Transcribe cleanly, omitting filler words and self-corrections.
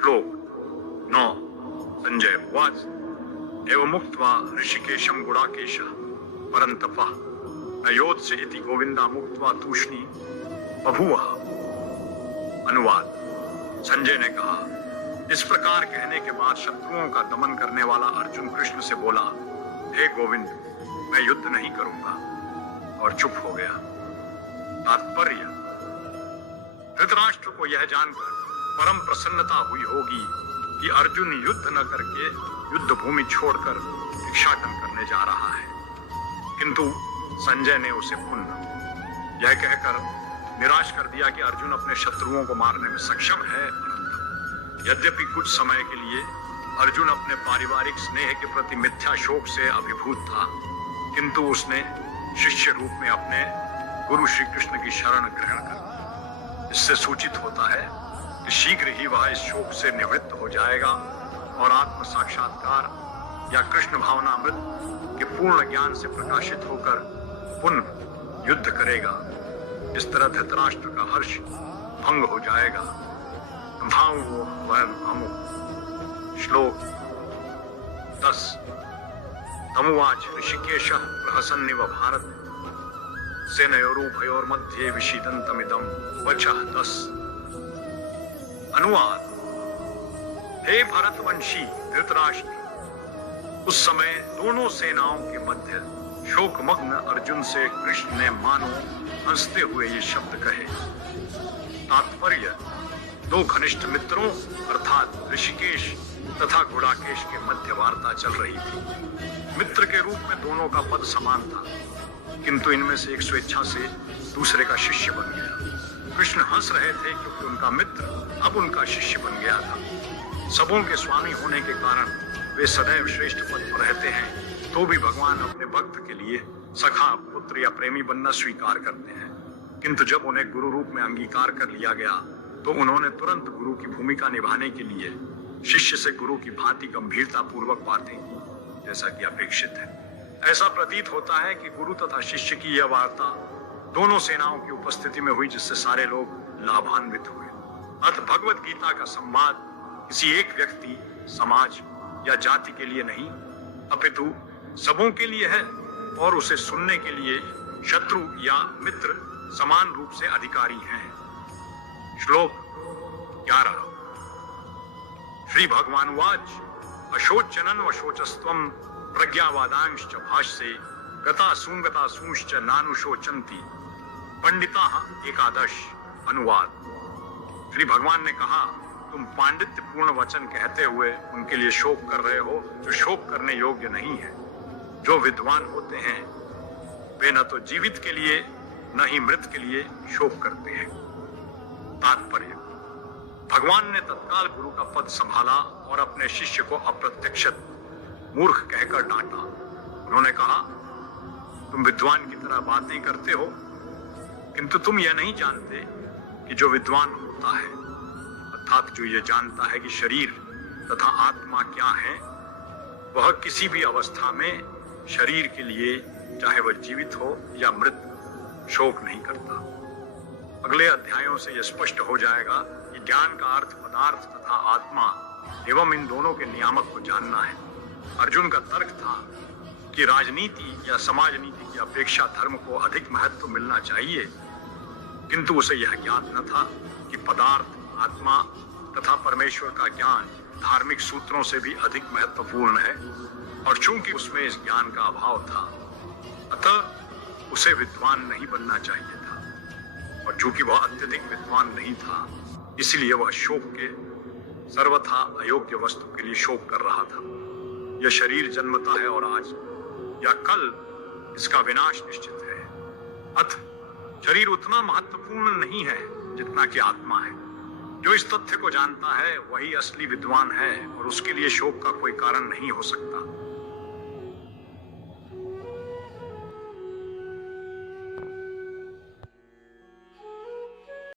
श्लोक 9 संजय उवाच एवमुक्त्वा ऋषिकेशं गुडाकेशः परन्तपः न योत्स्य इति गोविंदा मुक्त्वा तूष्णी बभूवः। अनुवाद। संजय ने कहा, इस प्रकार कहने के बाद शत्रुओं का दमन करने वाला अर्जुन कृष्ण से बोला, हे गोविंद, मैं युद्ध नहीं करूंगा, और चुप हो गया। तात्पर्य, धृतराष्ट्र को यह जानकर परम प्रसन्नता हुई होगी कि अर्जुन युद्ध न करके युद्ध भूमि छोड़कर भिक्षाटन करने जा रहा है, किंतु संजय ने उसे पुनः यह कहकर निराश कर दिया कि अर्जुन अपने शत्रुओं को मारने में सक्षम है। यद्यपि कुछ समय के लिए अर्जुन अपने पारिवारिक स्नेह के प्रति मिथ्या शोक से अभिभूत था, किंतु उसने शिष्य रूप में अपने गुरु श्री कृष्ण की शरण ग्रहण कर। इससे सूचित होता है कि शीघ्र ही वह इस शोक से निवृत्त हो जाएगा और आत्म साक्षात्कार या कृष्ण भावनामृत के पूर्ण ज्ञान से प्रकाशित होकर पुनः युद्ध करेगा। इस तरह धृतराष्ट्र का हर्ष भंग हो जाएगा। श्लोक 10 तमुवाच ऋषिकेशः प्रहसन्निव भारत सेनयोरुभयोर्मध्ये विषीदन्तमिदं वचः 10। अनुवाद। हे भरतवंशी धृतराष्ट्र, उस समय दोनों सेनाओं के मध्य शोकमग्न अर्जुन से कृष्ण ने मानो हंसते हुए ये शब्द कहे। तात्पर्य, दो घनिष्ठ मित्रों अर्थात ऋषिकेश तथा गुडाकेश के मध्य वार्ता चल रही थी। मित्र के रूप में दोनों का पद समान था, किंतु इनमें से एक स्वेच्छा से दूसरे का शिष्य बन गया। कृष्ण हंस रहे थे क्योंकि उनका मित्र अब उनका शिष्य बन गया था। सबों के स्वामी होने के कारण वे सदैव श्रेष्ठ पद पर रहते हैं, तो भी भगवान अपने भक्त के लिए सखा, पुत्र या प्रेमी बनना स्वीकार करते हैं। किंतु जब उन्हें गुरु रूप में अंगीकार कर लिया गया तो उन्होंने तुरंत गुरु की भूमिका निभाने के लिए शिष्य से गुरु की भांति गंभीरता पूर्वक बातें की, जैसा कि अपेक्षित है। ऐसा प्रतीत होता है कि गुरु तथा शिष्य की यह वार्ता दोनों सेनाओं की उपस्थिति में हुई, जिससे सारे लोग लाभान्वित हुए। अतः भगवत गीता का संवाद किसी एक व्यक्ति, समाज या जाति के लिए नहीं, अपितु सबों के लिए है, और उसे सुनने के लिए शत्रु या मित्र समान रूप से अधिकारी हैं। श्लोक 11 श्री भगवान वाच अशोचनन वशोचस्त्वं प्रज्ञावादांश्च भाष्ये गता सूंश्च नानुशोचन्ति पंडिताः एकादश। अनुवाद। श्री भगवान ने कहा, तुम पांडित्य पूर्ण वचन कहते हुए उनके लिए शोक कर रहे हो जो शोक करने योग्य नहीं है। जो विद्वान होते हैं वे न तो जीवित के लिए न ही मृत के लिए शोक करते हैं। तात्पर्य, भगवान ने तत्काल गुरु का पद संभाला और अपने शिष्य को अप्रत्यक्षत मूर्ख कहकर डांटा। उन्होंने कहा, तुम विद्वान की तरह बातें करते हो, किंतु तुम यह नहीं जानते कि जो विद्वान होता है, अर्थात जो ये जानता है कि शरीर तथा आत्मा क्या है, वह किसी भी अवस्था में शरीर के लिए, चाहे वह जीवित हो या मृत, शोक नहीं करता। अगले अध्यायों से यह स्पष्ट हो जाएगा कि ज्ञान का अर्थ पदार्थ तथा आत्मा एवं इन दोनों के नियामक को जानना है। अर्जुन का तर्क था कि राजनीति या समाज नीति की अपेक्षा धर्म को अधिक महत्व मिलना चाहिए, किंतु उसे यह ज्ञात न था कि पदार्थ, आत्मा तथा परमेश्वर का ज्ञान धार्मिक सूत्रों से भी अधिक महत्वपूर्ण है, और चूंकि उसमें इस ज्ञान का अभाव था, अतः उसे विद्वान नहीं बनना चाहिए था। और चूंकि वह अत्यधिक विद्वान नहीं था, इसलिए वह शोक के सर्वथा अयोग्य वस्तु के लिए शोक कर रहा था। यह शरीर जन्मता है और आज या कल इसका विनाश निश्चित है। अतः शरीर उतना महत्वपूर्ण नहीं है जितना कि आत्मा है। जो इस तथ्य को जानता है वही असली विद्वान है, और उसके लिए शोक का कोई कारण नहीं हो सकता।